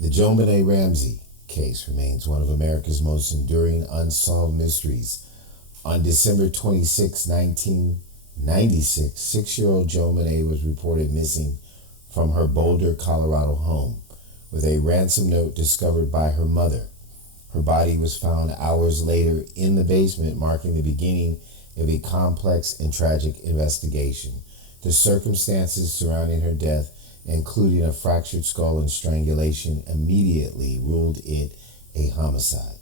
The JonBenet Ramsey case remains one of America's most enduring unsolved mysteries. On December 26, 1996, 6-year-old JonBenet was reported missing from her Boulder, Colorado home, with a ransom note discovered by her mother. Her body was found hours later in the basement, marking the beginning of a complex and tragic investigation. The circumstances surrounding her death, including a fractured skull and strangulation, immediately ruled it a homicide.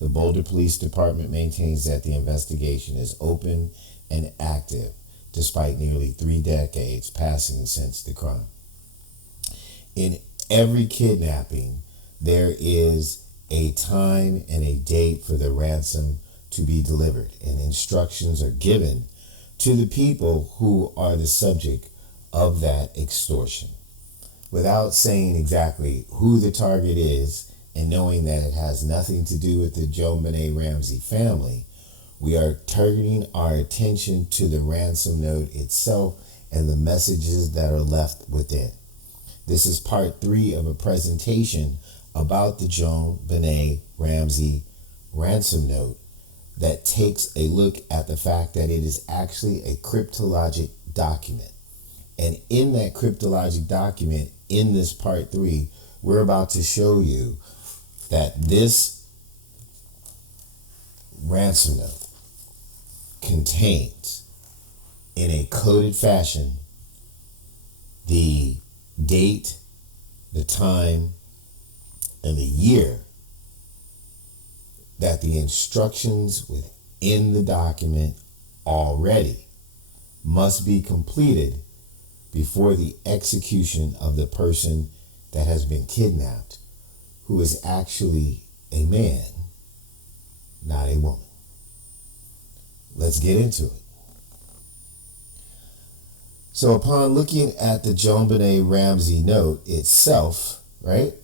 The Boulder Police Department maintains that the investigation is open and active, despite nearly 3 decades passing since the crime. In every kidnapping, there is a time and a date for the ransom to be delivered, and instructions are given to the people who are the subject of that extortion. Without saying exactly who the target is and knowing that it has nothing to do with the JonBenet Ramsey family, we are turning our attention to the ransom note itself and the messages that are left within. This is part 3 of a presentation about the JonBenet Ramsey ransom note that takes a look at the fact that it is actually a cryptologic document. And in that cryptologic document, in this part 3, we're about to show you that this ransom note contains, in a coded fashion, the date, the time, and the year that the instructions within the document already must be completed before the execution of the person that has been kidnapped, who is actually a man, not a woman. Let's get into it. So upon looking at the JonBenet Ramsey note itself, right,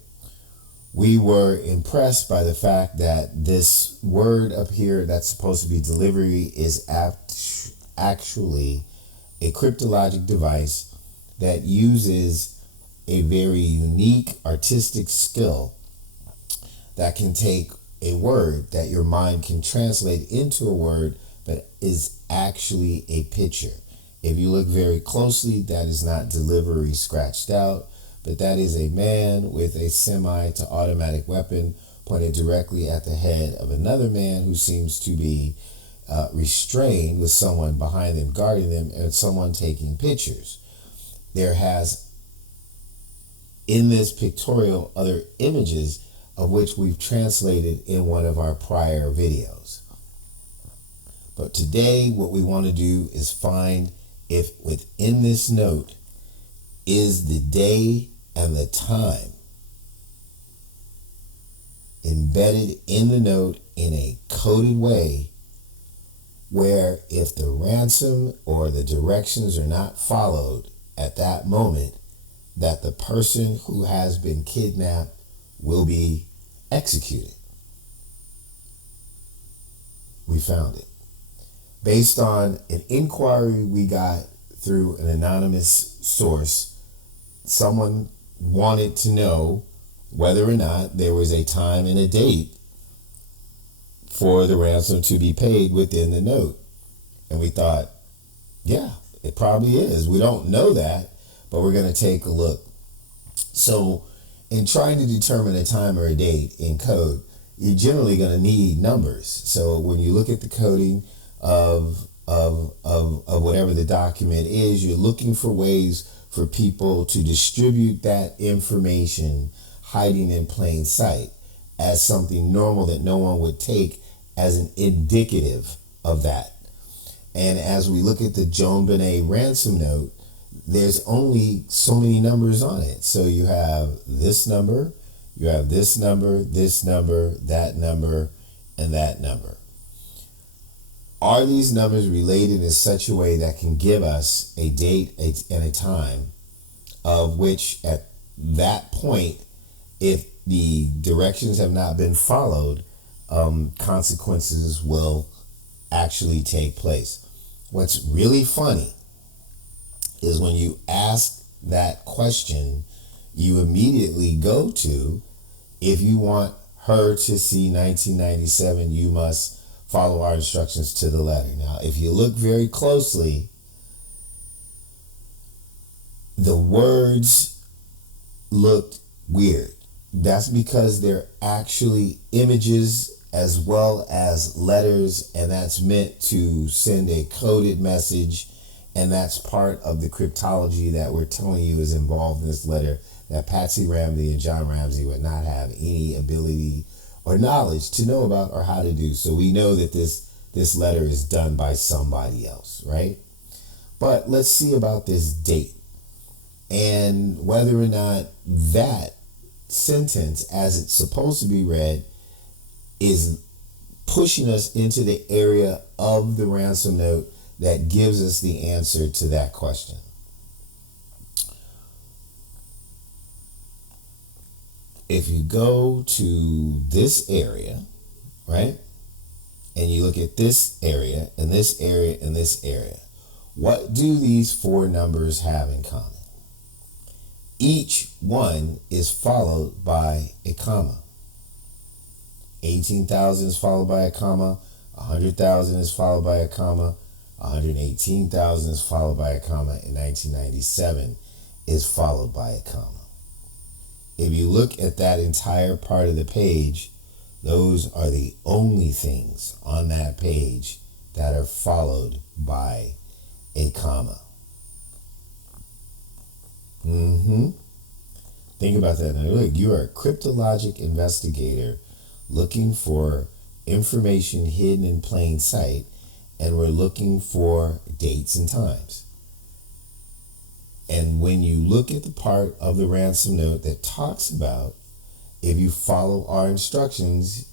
we were impressed by the fact that this word up here that's supposed to be delivery is actually a cryptologic device that uses a very unique artistic skill that can take a word that your mind can translate into a word, but is actually a picture. If you look very closely, that is not delivery scratched out, but that is a man with a semi to automatic weapon pointed directly at the head of another man who seems to be restrained, with someone behind them guarding them and someone taking pictures. There has, in this pictorial, other images of which we've translated in one of our prior videos. But today what we want to do is find if within this note is the day and the time embedded in the note in a coded way, where if the ransom or the directions are not followed at that moment, that the person who has been kidnapped will be executed. We found it. Based on an inquiry we got through an anonymous source, someone wanted to know whether or not there was a time and a date for the ransom to be paid within the note. And we thought, yeah, it probably is. We don't know that, but we're going to take a look. So in trying to determine a time or a date in code, you're generally going to need numbers. So when you look at the coding of whatever the document is, you're looking for ways for people to distribute that information hiding in plain sight as something normal that no one would take as an indicative of that. And as we look at the JonBenet ransom note, there's only so many numbers on it. So you have this number, you have this number, that number, and that number. Are these numbers related in such a way that can give us a date and a time of which at that point, if the directions have not been followed, consequences will actually take place? What's really funny is when you ask that question, you immediately go to If you want her to see 1997, you must follow our instructions to the letter. Now, if you look very closely, the words looked weird. That's because they're actually images as well as letters, and that's meant to send a coded message, and that's part of the cryptology that we're telling you is involved in this letter that Patsy Ramsey and John Ramsey would not have any ability or knowledge to know about or how to do. So we know that this letter is done by somebody else, right? But let's see about this date and whether or not that sentence, as it's supposed to be read, is pushing us into the area of the ransom note that gives us the answer to that question. If you go to this area, right, and you look at this area and this area and this area, what do these four numbers have in common? Each one is followed by a comma. 18,000 is followed by a comma. 100,000 is followed by a comma. 118,000 is followed by a comma. And 1997 is followed by a comma. If you look at that entire part of the page, those are the only things on that page that are followed by a comma. Think about that. Now, look, you are a cryptologic investigator looking for information hidden in plain sight, and we're looking for dates and times. And when you look at the part of the ransom note that talks about if you follow our instructions,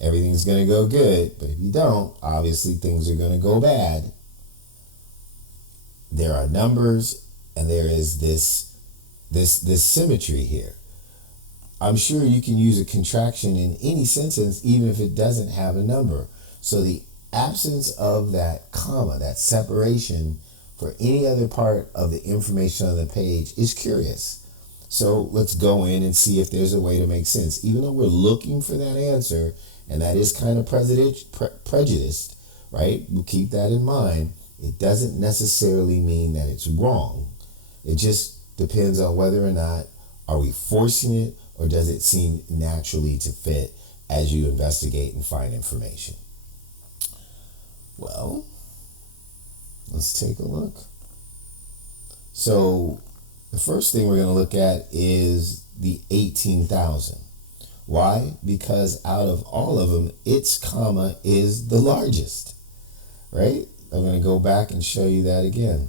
everything's going to go good, but if you don't, obviously things are going to go bad. There are numbers, and there is this symmetry here. I'm sure you can use a contraction in any sentence, even if it doesn't have a number. So the absence of that comma, that separation for any other part of the information on the page is curious. So let's go in and see if there's a way to make sense. Even though we're looking for that answer, and that is kind of prejudiced, right? We'll keep that in mind. It doesn't necessarily mean that it's wrong. It just depends on whether or not are we forcing it, or does it seem naturally to fit as you investigate and find information. Well, let's take a look. So the first thing we're going to look at is the 18,000. Why? Because out of all of them, its comma is the largest, right? I'm going to go back and show you that again.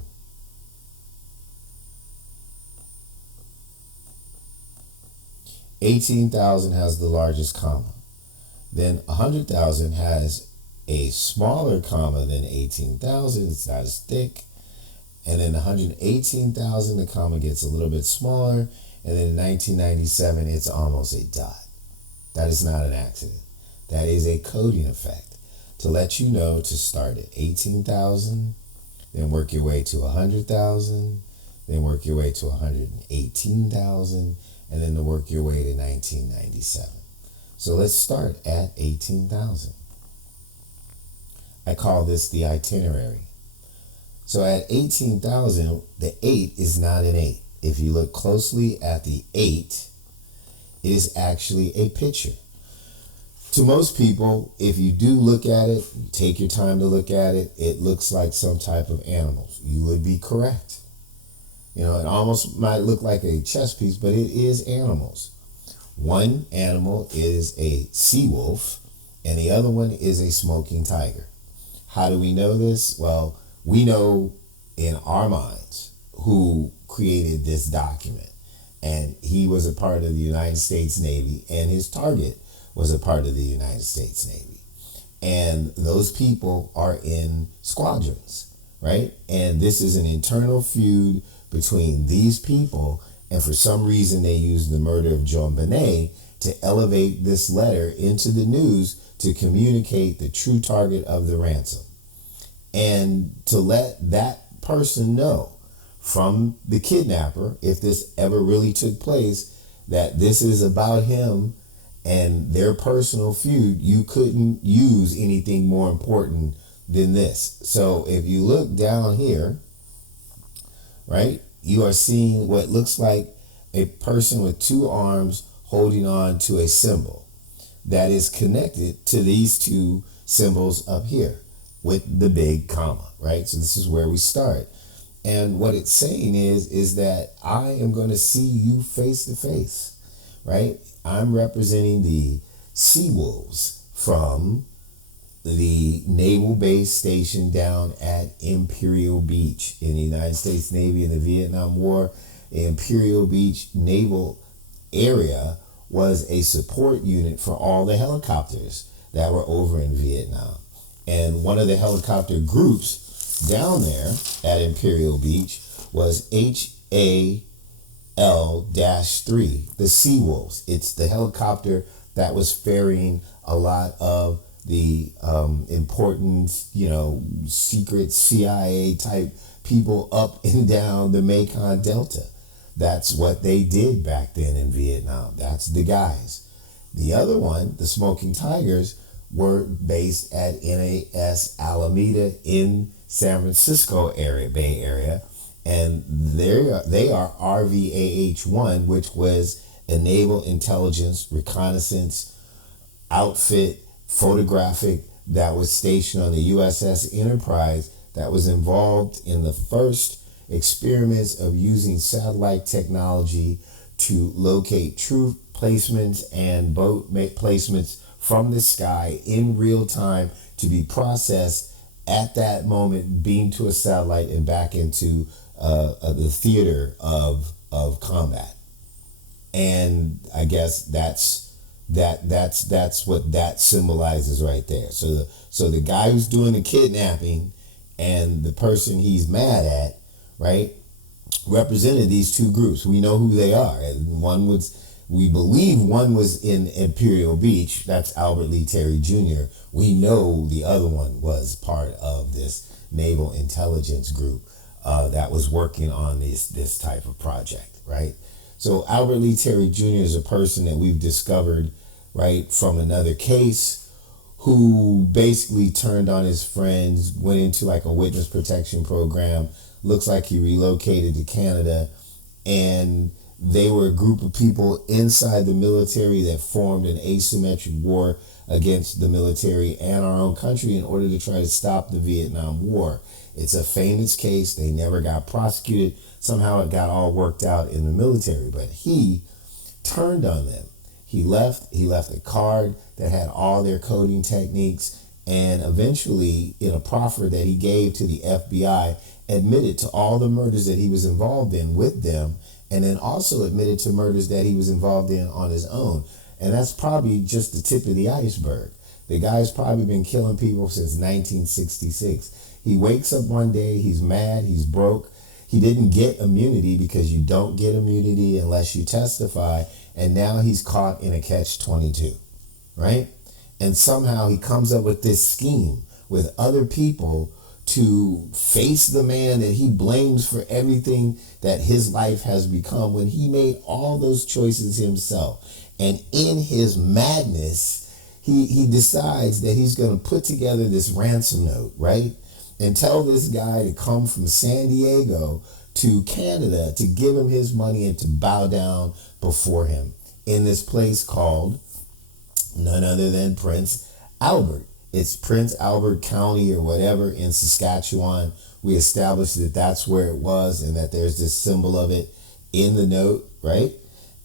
$18,000 has the largest comma. Then 100,000 has a smaller comma than 18,000. It's not as thick. And then 118,000, the comma gets a little bit smaller. And then in 1997, it's almost a dot. That is not an accident. That is a coding effect to let you know to start at 18,000, then work your way to 100,000, then work your way to 118,000, and then to work your way to 1997. So let's start at 18,000. I call this the itinerary. So at 18,000, the 8 is not an 8. If you look closely at the 8, it is actually a picture. To most people, if you do look at it, you take your time to look at it, it looks like some type of animals. You would be correct. You know, it almost might look like a chess piece, but it is animals. One animal is a sea wolf, and the other one is a smoking tiger. How do we know this? Well, we know in our minds who created this document. And he was a part of the United States Navy, and his target was a part of the United States Navy. And those people are in squadrons, right? And this is an internal feud between these people, and for some reason they used the murder of JonBenet to elevate this letter into the news to communicate the true target of the ransom. And to let that person know from the kidnapper, if this ever really took place, that this is about him and their personal feud, you couldn't use anything more important than this. So if you look down here, right, you are seeing what looks like a person with two arms holding on to a symbol that is connected to these two symbols up here with the big comma, right? So this is where we start. And what it's saying is that I am going to see you face to face, right? I'm representing the Sea Wolves from the naval base station down at Imperial Beach in the United States Navy in the Vietnam War. Imperial Beach Naval Area was a support unit for all the helicopters that were over in Vietnam. And one of the helicopter groups down there at Imperial Beach was HAL-3, the Sea Wolves. It's the helicopter that was ferrying a lot of the important, secret CIA type people up and down the Mekong Delta. That's what they did back then in Vietnam. That's the guys. The other one, the Smoking Tigers, were based at NAS Alameda in San Francisco area, Bay Area. And they are RVAH-1, which was a naval intelligence reconnaissance outfit, photographic, that was stationed on the USS Enterprise, that was involved in the first experiments of using satellite technology to locate troop placements and boat placements from the sky in real time to be processed at that moment, beamed to a satellite and back into the theater of combat. And I guess that's what that symbolizes right there. So the guy who's doing the kidnapping and the person he's mad at, right, represented these two groups. We know who they are. And we believe one was in Imperial Beach. That's Albert Lee Terry Jr. We know the other one was part of this naval intelligence group that was working on this type of project, right? So Albert Lee Terry Jr. is a person that we've discovered, right, from another case, who basically turned on his friends, went into like a witness protection program. Looks like he relocated to Canada, and they were a group of people inside the military that formed an asymmetric war against the military and our own country in order to try to stop the Vietnam War. It's a famous case. They never got prosecuted. Somehow it got all worked out in the military, but he turned on them. He left a card that had all their coding techniques, and eventually, in a proffer that he gave to the FBI, admitted to all the murders that he was involved in with them, and then also admitted to murders that he was involved in on his own. And that's probably just the tip of the iceberg. The guy's probably been killing people since 1966. He wakes up one day, he's mad, he's broke. He didn't get immunity because you don't get immunity unless you testify. And now he's caught in a catch-22, right? And somehow he comes up with this scheme with other people to face the man that he blames for everything that his life has become when he made all those choices himself. And in his madness, he decides that he's going to put together this ransom note, right? And tell this guy to come from San Diego to Canada to give him his money and to bow down before him in this place called none other than Prince Albert. It's Prince Albert County or whatever in Saskatchewan. We established that that's where it was and that there's this symbol of it in the note, right?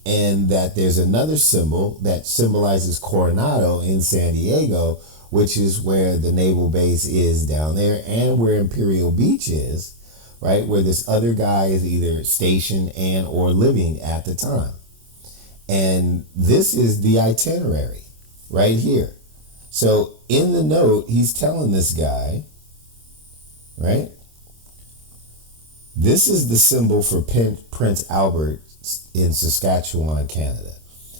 And that there's another symbol that symbolizes Coronado in San Diego, which is where the naval base is down there and where Imperial Beach is, right? Where this other guy is either stationed and or living at the time. And this is the itinerary right here. So in the note, he's telling this guy, right? This is the symbol for Prince Albert in Saskatchewan, Canada.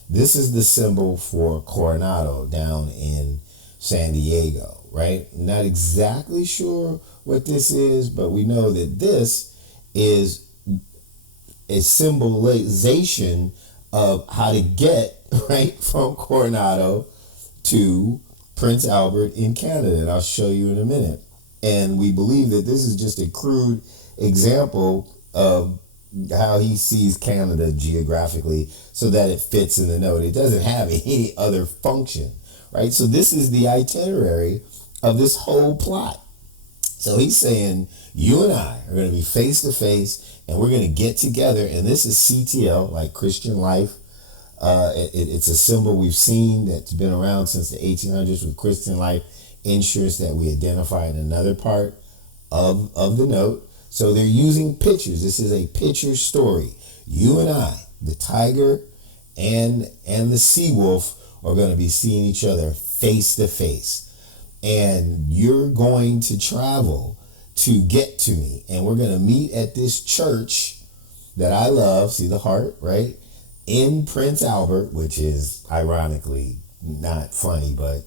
This is the symbol for Coronado down in San Diego, right? Not exactly sure what this is, but we know that this is a symbolization of how to get right from Coronado to Prince Albert in Canada, and I'll show you in a minute. And we believe that this is just a crude example of how he sees Canada geographically so that it fits in the note. It doesn't have any other function, right? So this is the itinerary of this whole plot. So he's saying, you and I are going to be face to face, and we're going to get together. And this is CTL, like Christian life. It's a symbol we've seen that's been around since the 1800s with Christian life insurance that we identify in another part of the note. So they're using pictures. This is a picture story. You and I, the tiger and the sea wolf, are going to be seeing each other face to face. And you're going to travel to get to me. And we're going to meet at this church that I love. See the heart, right? In Prince Albert, which is ironically not funny, but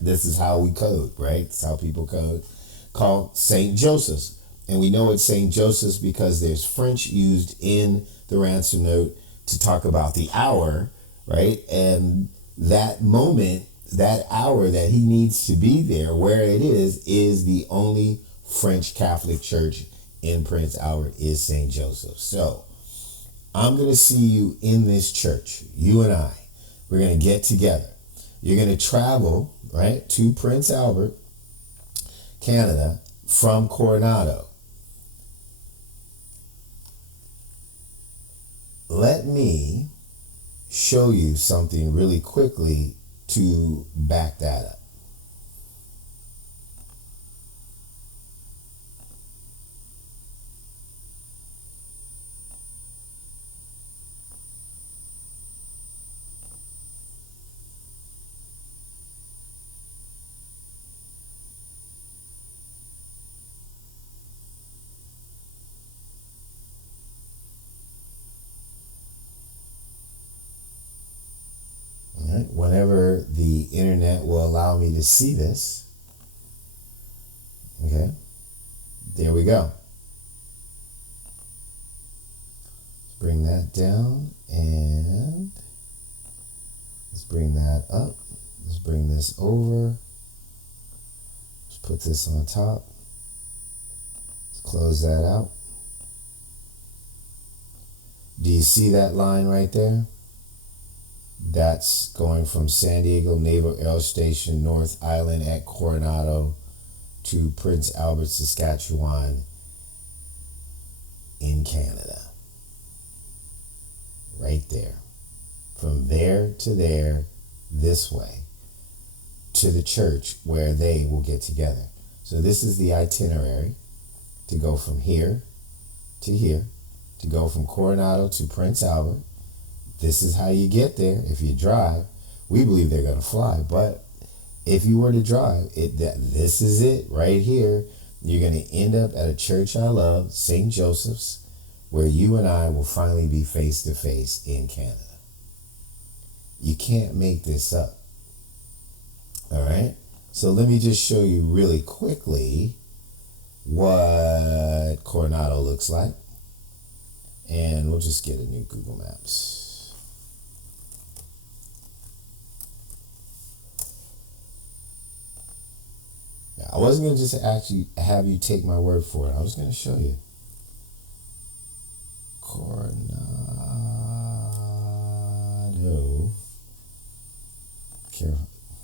this is how we code, right? It's how people code, called St. Joseph's. And we know it's St. Joseph's because there's French used in the ransom note to talk about the hour, right? And that moment, that hour that he needs to be there, where it is the only French Catholic church in Prince Albert is St. Joseph. So I'm going to see you in this church, you and I. We're going to get together. You're going to travel, right, to Prince Albert, Canada, from Coronado. Let me show you something really quickly to back that up. Right? Whenever the internet will allow me to see this. Okay, there we go. Let's bring that down and let's bring that up. Let's bring this over. Let's put this on top. Let's close that out. Do you see that line right there? That's going from San Diego Naval Air Station, North Island at Coronado, to Prince Albert, Saskatchewan in Canada. Right there. From there to there, this way, to the church where they will get together. So this is the itinerary to go from here to here, to go from Coronado to Prince Albert. This is how you get there. If you drive, we believe they're going to fly, but if you were to drive, this is it right here. You're going to end up at a church I love, St. Joseph's, where you and I will finally be face to face in Canada. You can't make this up. All right? So let me just show you really quickly what Coronado looks like. And we'll just get a new Google Maps. I wasn't going to just actually have you take my word for it. I was going to show you. Coronado.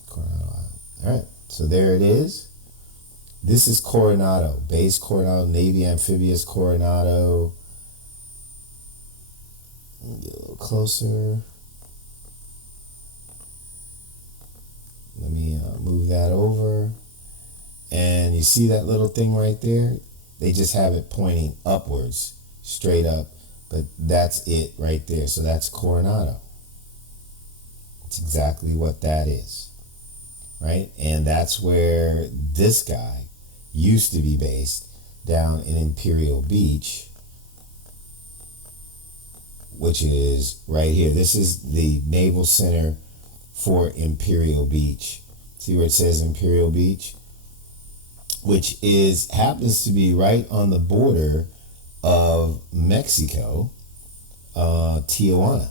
Coronado. All right. So there it is. This is Coronado. Base Coronado. Navy Amphibious Coronado. Let me get a little closer. Let me move that over. And you see that little thing right there? They just have it pointing upwards, straight up. But that's it right there. So that's Coronado. It's exactly what that is. Right? And that's where this guy used to be based, down in Imperial Beach, which is right here. This is the Naval Center for Imperial Beach. See where it says Imperial Beach? Which happens to be right on the border of Mexico, Tijuana.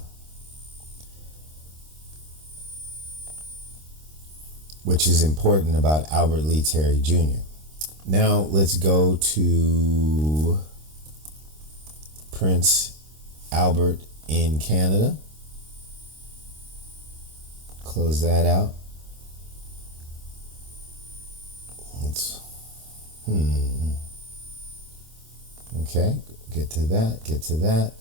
which is important about Albert Lee Terry Jr. Now let's go to Prince Albert in Canada. Close that out. Let's, okay, get to that.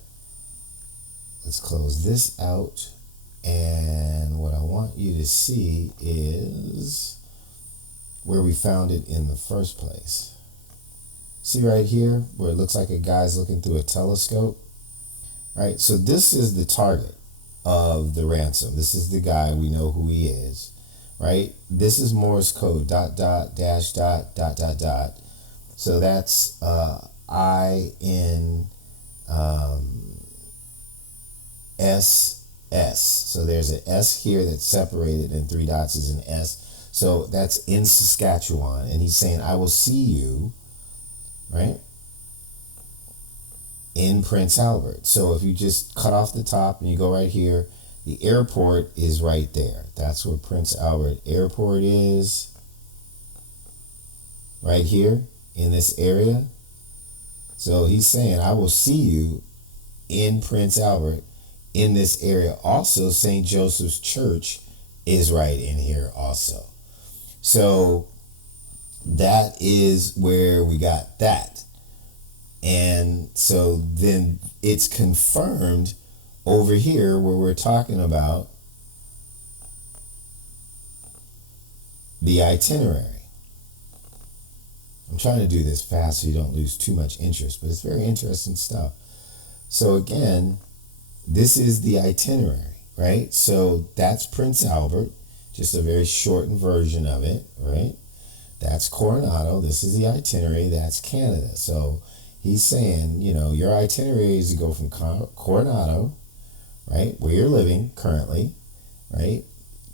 Let's close this out. And what I want you to see is where we found it in the first place. See right here where it looks like a guy's looking through a telescope? Right, so this is the target of the ransom. This is the guy, we know who he is, right? This is Morse code, dot, dot, dash, dot, dot, dot, dot. So that's I in S. So there's an S here that's separated and 3 dots is an S. So that's in Saskatchewan. And he's saying, I will see you, right, in Prince Albert. So if you just cut off the top and you go right here, the airport is right there. That's where Prince Albert Airport is. Right here in this area. So he's saying, I will see you in Prince Albert in this area. Also, St. Joseph's Church is right in here also. So that is where we got that. And so then it's confirmed over here where we're talking about the itinerary. I'm trying to do this fast so you don't lose too much interest, but it's very interesting stuff. So again, this is the itinerary, right? So that's Prince Albert, just a very shortened version of it, right? That's Coronado. This is the itinerary. That's Canada. So he's saying, you know, your itinerary is to go from Coronado, right, where you're living currently, right,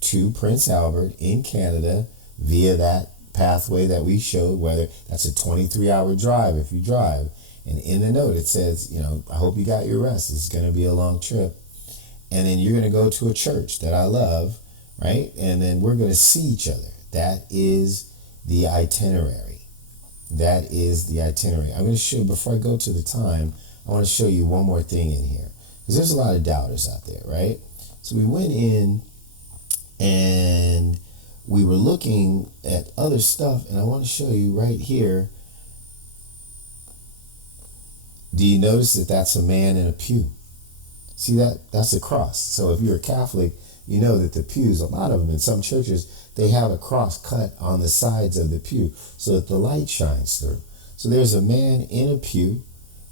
to Prince Albert in Canada via that pathway that we showed, whether that's a 23-hour drive if you drive. And in the note, it says, you know, I hope you got your rest. This is going to be a long trip. And then you're going to go to a church that I love, right? And then we're going to see each other. That is the itinerary. That is the itinerary. I'm going to show, before I go to the time, I want to show you one more thing in here. Because there's a lot of doubters out there, right? So we went in and we were looking at other stuff. And I want to show you right here. Do you notice that that's a man in a pew? See that? That's a cross. So if you're a Catholic, you know that the pews, a lot of them in some churches, they have a cross cut on the sides of the pew so that the light shines through. So there's a man in a pew,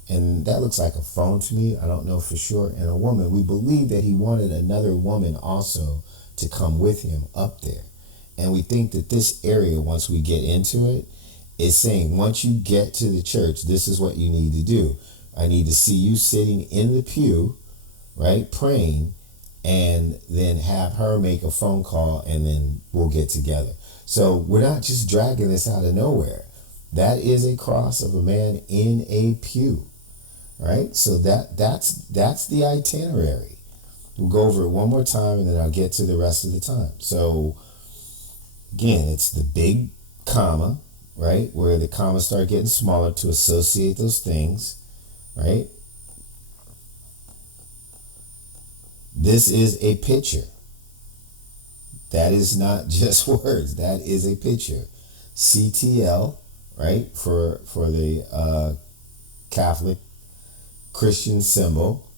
and that looks like a phone to me. I don't know for sure. And a woman. We believe that he wanted another woman also to come with him up there. And we think that this area, once we get into it, is saying once you get to the church, this is what you need to do. I need to see you sitting in the pew, right, praying, and then have her make a phone call, and then we'll get together. So we're not just dragging this out of nowhere. That is a cross of a man in a pew, right? So that's the itinerary. We'll go over it one more time, and then I'll get to the rest of the time. So again, it's the big comma, right, where the commas start getting smaller to associate those things, right? This is a picture. That is not just words. That is a picture. CTL, right, for the Catholic Christian symbol,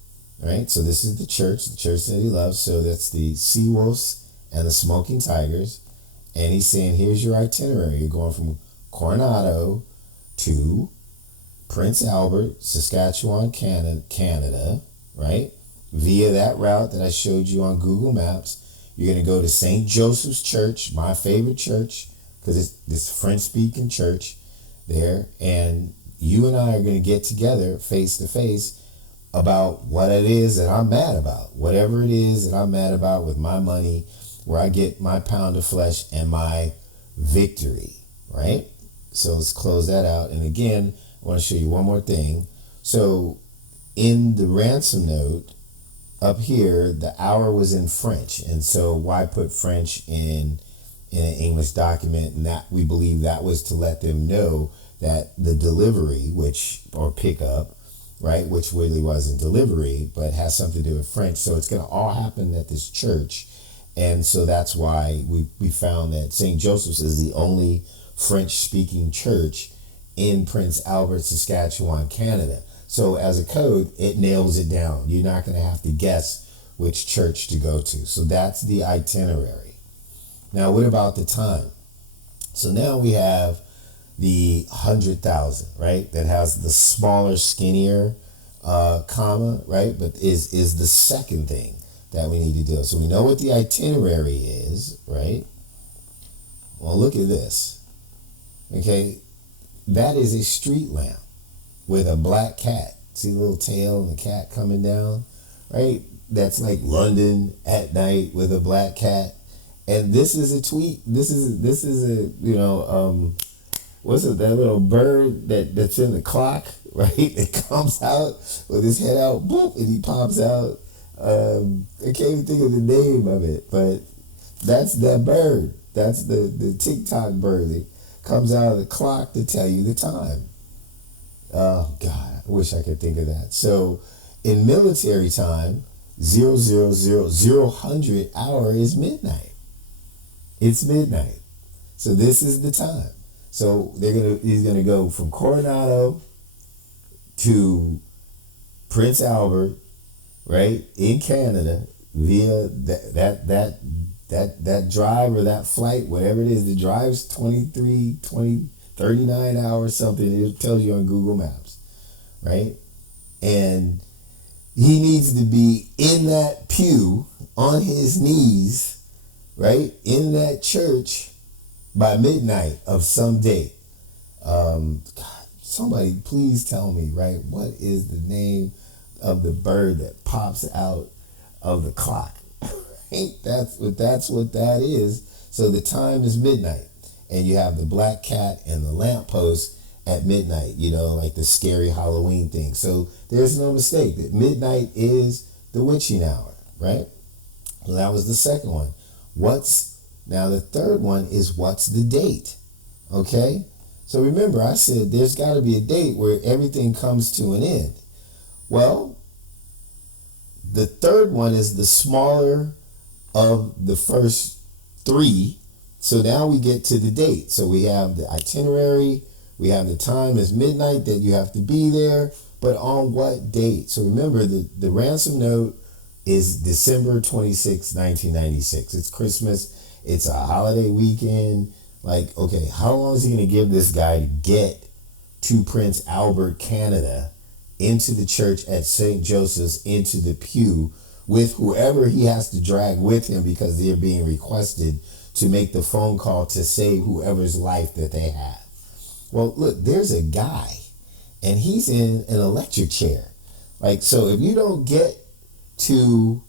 right? So this is the church that he loves. So that's the Sea Wolves and the Smoking Tigers. And he's saying, here's your itinerary. You're going from Coronado to Prince Albert, Saskatchewan, Canada, right? Via that route that I showed you on Google Maps. You're going to go to St. Joseph's Church, my favorite church, because it's this French-speaking church there. And you and I are going to get together face to face about what it is that I'm mad about. Whatever it is that I'm mad about with my money, where I get my pound of flesh and my victory, right? So let's close that out. And again, I want to show you one more thing. So in the ransom note, up here, the hour was in French. And so why put French in in an English document, and that we believe that was to let them know that the delivery, or pickup, right, which really wasn't delivery, but has something to do with French. So it's going to all happen at this church. And so that's why we found that St. Joseph's is the only French-speaking church in Prince Albert, Saskatchewan, Canada. So as a code, it nails it down. You're not going to have to guess which church to go to. So that's the itinerary. Now, what about the time? So now we have the 100,000, right? That has the smaller, skinnier comma, right? But is the second thing that we need to do. So we know what the itinerary is, right? Well, look at this. Okay, that is a street lamp with a black cat. See the little tail and the cat coming down, right? That's like London at night with a black cat. And this is a tweet. This is a what's it? That little bird that's in the clock, right? It comes out with his head out, boop, and he pops out. I can't even think of the name of it, but that's that bird. That's the TikTok bird that comes out of the clock to tell you the time. Oh God, I wish I could think of that. So in military time, 0000 hour is midnight. It's midnight. So this is the time. So he's gonna go from Coronado to Prince Albert, right, in Canada, via that drive or that flight, whatever it is, the drive's 39 hours, something. It tells you on Google Maps, right? And he needs to be in that pew on his knees, right, in that church by midnight of some date. God, somebody please tell me, right, what is the name of the bird that pops out of the clock? Right? That's what that is. So the time is midnight, and you have the black cat and the lamppost at midnight, like the scary Halloween thing. So there's no mistake that midnight is the witching hour, right? Well, that was the second one. Now the third one is what's the date? Okay? So remember, I said there's got to be a date where everything comes to an end. Well, the third one is the smaller of the first three. So now we get to the date. So we have the itinerary, we have the time is midnight that you have to be there, but on what date? So remember, the ransom note is December 26, 1996. It's Christmas. It's a holiday weekend. Like, okay, how long is he going to give this guy to get to Prince Albert, Canada, into the church at St. Joseph's, into the pew, with whoever he has to drag with him because they're being requested to make the phone call to save whoever's life that they have? Well, look, there's a guy, and he's in an electric chair. Like, so if you don't get to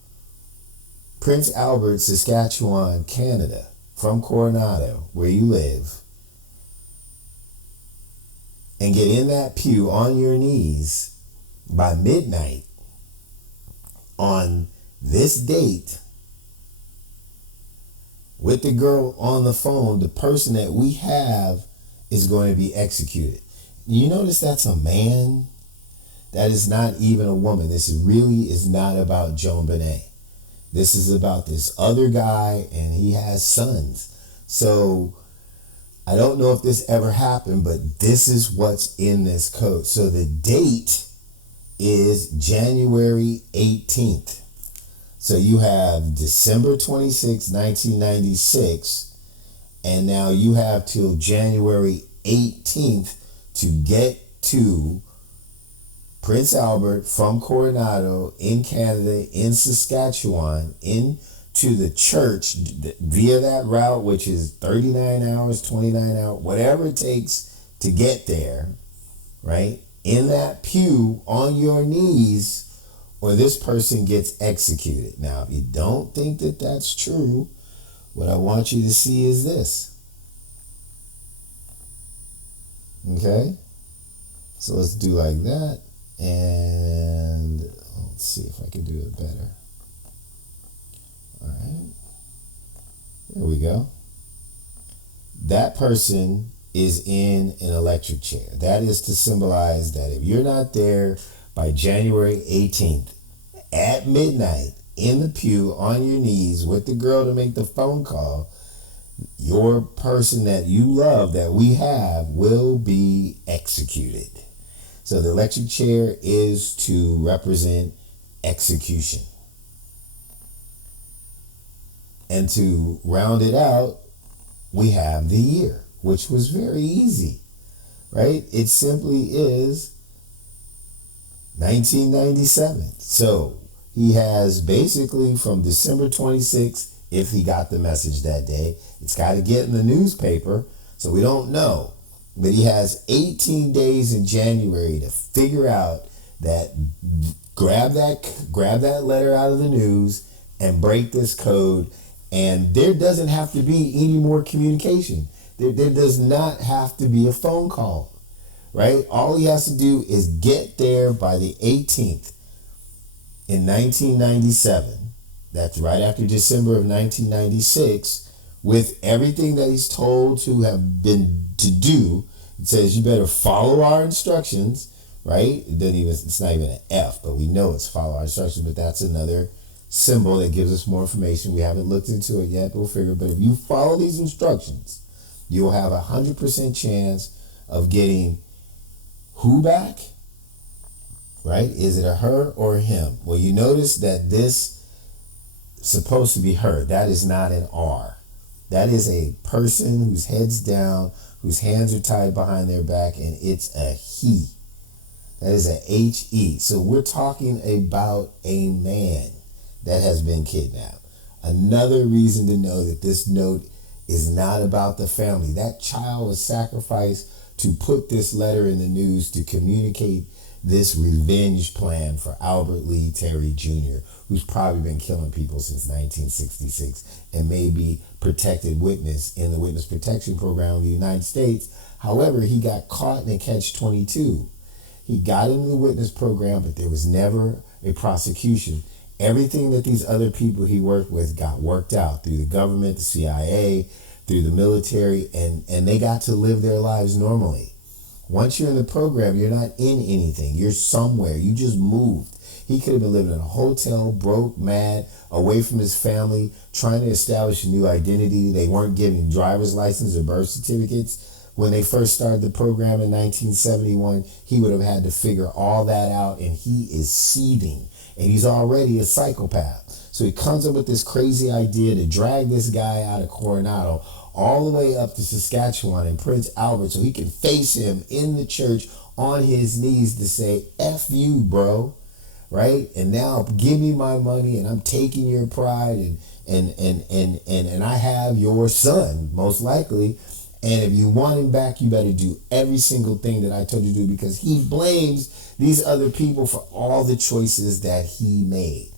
Prince Albert, Saskatchewan, Canada, from Coronado, where you live, and get in that pew on your knees by midnight on this date with the girl on the phone, the person that we have is going to be executed. You notice that's a man? That is not even a woman. This really is not about JonBenet. This is about this other guy, and he has sons. So I don't know if this ever happened, but this is what's in this code. So the date is January 18th. So you have December 26, 1996, and now you have till January 18th to get to Prince Albert from Coronado in Canada, in Saskatchewan, into the church via that route, which is 39 hours, 29 hours, whatever it takes to get there, right? In that pew on your knees, or this person gets executed. Now, if you don't think that that's true, what I want you to see is this. Okay? So let's do like that. And let's see if I can do it better. All right. There we go. that person is in an electric chair. That is to symbolize that if you're not there by January 18th at midnight in the pew on your knees with the girl to make the phone call, your person that you love, that we have, will be executed. So the electric chair is to represent execution. And to round it out, we have the year, which was very easy, right? It simply is 1997. So he has basically from December 26th, if he got the message that day, it's got to get in the newspaper, so we don't know. But he has 18 days in January to figure out that, grab that letter out of the news and break this code. And there doesn't have to be any more communication. There does not have to be a phone call, right? All he has to do is get there by the 18th in 1997. That's right after December of 1996, with everything that he's told to have been to do. It says you better follow our instructions, right? It's not even an F, but we know it's follow our instructions, but that's another symbol that gives us more information. We haven't looked into it yet, but we'll figure it. But if you follow these instructions, you will have 100% chance of getting who back, right? Is it a her or a him? Well, you notice that this is supposed to be her. That is not an R. That is a person whose head's down, whose hands are tied behind their back, and it's a he. That is a H-E. So we're talking about a man that has been kidnapped. Another reason to know that this note is not about the family. That child was sacrificed to put this letter in the news to communicate this revenge plan for Albert Lee Terry Jr., who's probably been killing people since 1966 and may be protected witness in the Witness Protection Program of the United States. However, he got caught in a catch-22. He got into the witness program, but there was never a prosecution. Everything that these other people he worked with got worked out through the government, the CIA, through the military, and they got to live their lives normally. Once you're in the program, you're not in anything. You're somewhere. You just moved. He could have been living in a hotel, broke, mad, away from his family, trying to establish a new identity. They weren't giving driver's license or birth certificates. When they first started the program in 1971, he would have had to figure all that out, and he is seething. And he's already a psychopath. So he comes up with this crazy idea to drag this guy out of Coronado all the way up to Saskatchewan and Prince Albert so he can face him in the church on his knees to say, F you, bro, right? And now give me my money, and I'm taking your pride, and I have your son, most likely. And if you want him back, you better do every single thing that I told you to do, because he blames these other people for all the choices that he made,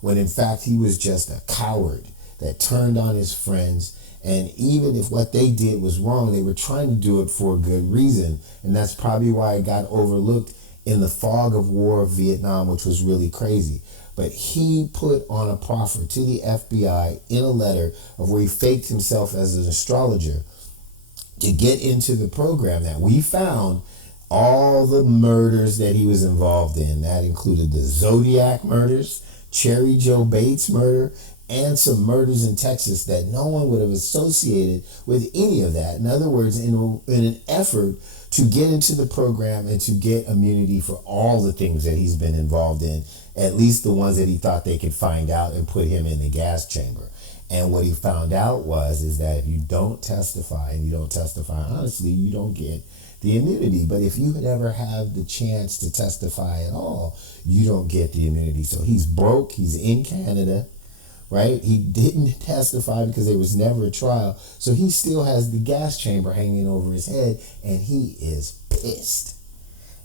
when in fact he was just a coward that turned on his friends. And even if what they did was wrong, they were trying to do it for a good reason. And that's probably why it got overlooked in the fog of war of Vietnam, which was really crazy. But he put on a proffer to the FBI in a letter of where he faked himself as an astrologer to get into the program, that we found all the murders that he was involved in. That included the Zodiac murders, Cherry Joe Bates murder, and some murders in Texas that no one would have associated with any of that. In other words, in an effort to get into the program and to get immunity for all the things that he's been involved in, at least the ones that he thought they could find out and put him in the gas chamber. And what he found out is that if you don't testify, and you don't testify honestly, you don't get the immunity. But if you would ever have the chance to testify at all, you don't get the immunity. So he's broke. He's in Canada, right? He didn't testify because there was never a trial. So he still has the gas chamber hanging over his head, and he is pissed.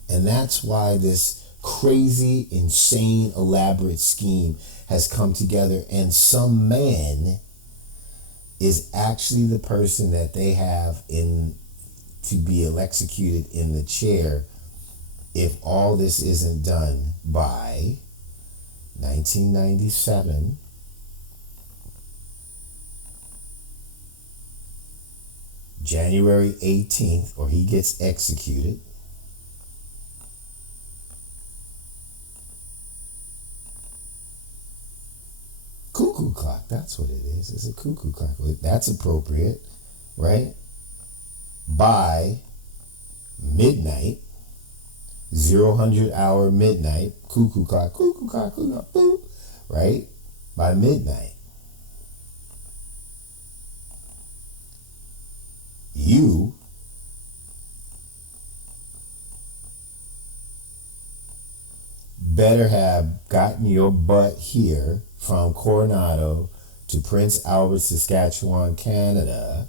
And that's why this crazy, insane, elaborate scheme has come together. And some man is actually the person that they have in to be executed in the chair if all this isn't done by 1997. January 18th, or he gets executed. Cuckoo clock, that's what it is. It's a cuckoo clock. That's appropriate, right? By midnight, 0000 hour midnight, cuckoo clock, boop, right? By midnight, you better have gotten your butt here from Coronado to Prince Albert, Saskatchewan, Canada,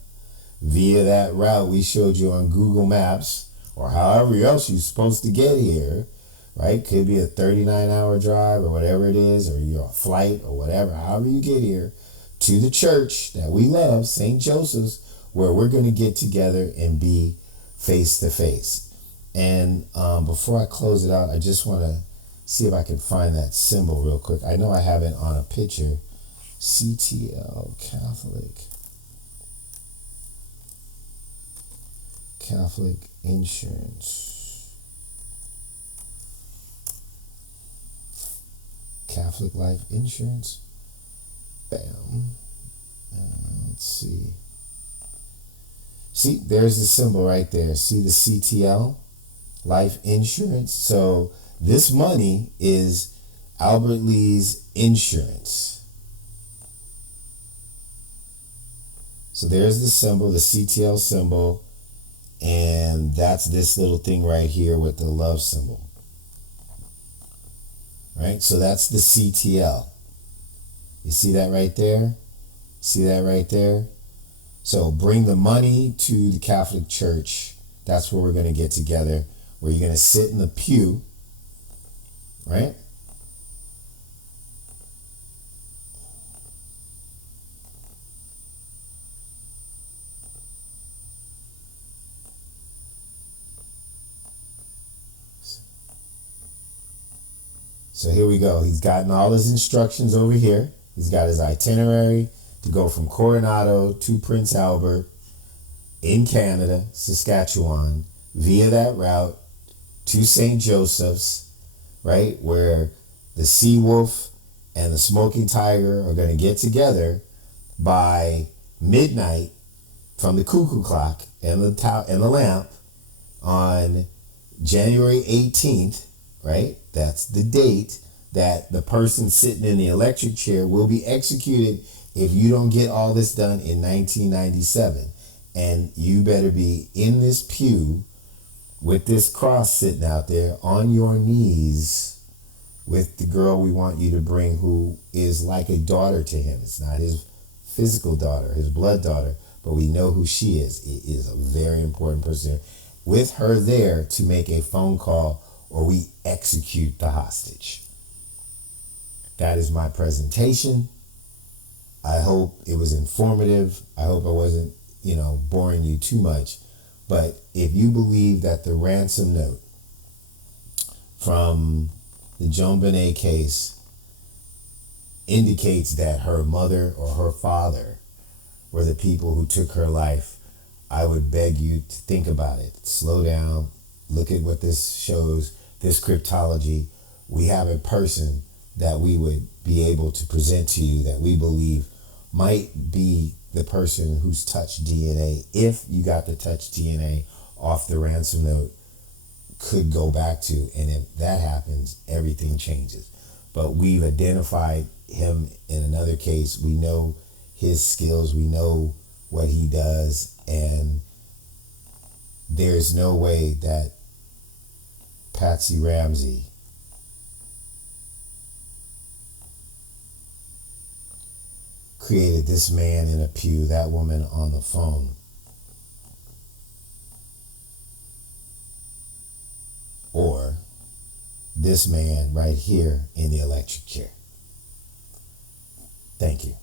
via that route we showed you on Google Maps, or however else you're supposed to get here, right? Could be a 39-hour drive or whatever it is, or you're a flight or whatever, however you get here, to the church that we love, St. Joseph's, where we're going to get together and be face to face. And before I close it out, I just want to see if I can find that symbol real quick. I know I have it on a picture. CTL, Catholic Insurance. Catholic Life Insurance. Bam. Let's see. See, there's the symbol right there. See the CTL? Life Insurance. So this money is Albert Lee's insurance. So there's the symbol, the CTL symbol, and that's this little thing right here with the love symbol. Right? So that's the CTL. You see that right there? See that right there? So bring the money to the Catholic Church. That's where we're going to get together, where you're going to sit in the pew, right? So here we go. He's gotten all his instructions over here. He's got his itinerary to go from Coronado to Prince Albert in Canada, Saskatchewan, via that route to St. Joseph's, right, where the Sea Wolf and the Smoking Tiger are going to get together by midnight from the cuckoo clock and the lamp on January 18th, right? That's the date that the person sitting in the electric chair will be executed if you don't get all this done in 1997. And you better be in this pew with this cross sitting out there on your knees with the girl we want you to bring, who is like a daughter to him. It's not his physical daughter, his blood daughter, but we know who she is. It is a very important person. With her there to make a phone call, or we execute the hostage. That is my presentation. I hope it was informative. I hope I wasn't, boring you too much. But if you believe that the ransom note from the JonBenet case indicates that her mother or her father were the people who took her life, I would beg you to think about it. Slow down. Look at what this shows, this cryptology. We have a person that we would be able to present to you that we believe might be the person who's touched DNA, if you got the touch DNA off the ransom note, could go back to. And if that happens, everything changes. But we've identified him in another case. We know his skills. We know what he does. And there's no way that Patsy Ramsey created this man in a pew, that woman on the phone, or this man right here in the electric chair. Thank you.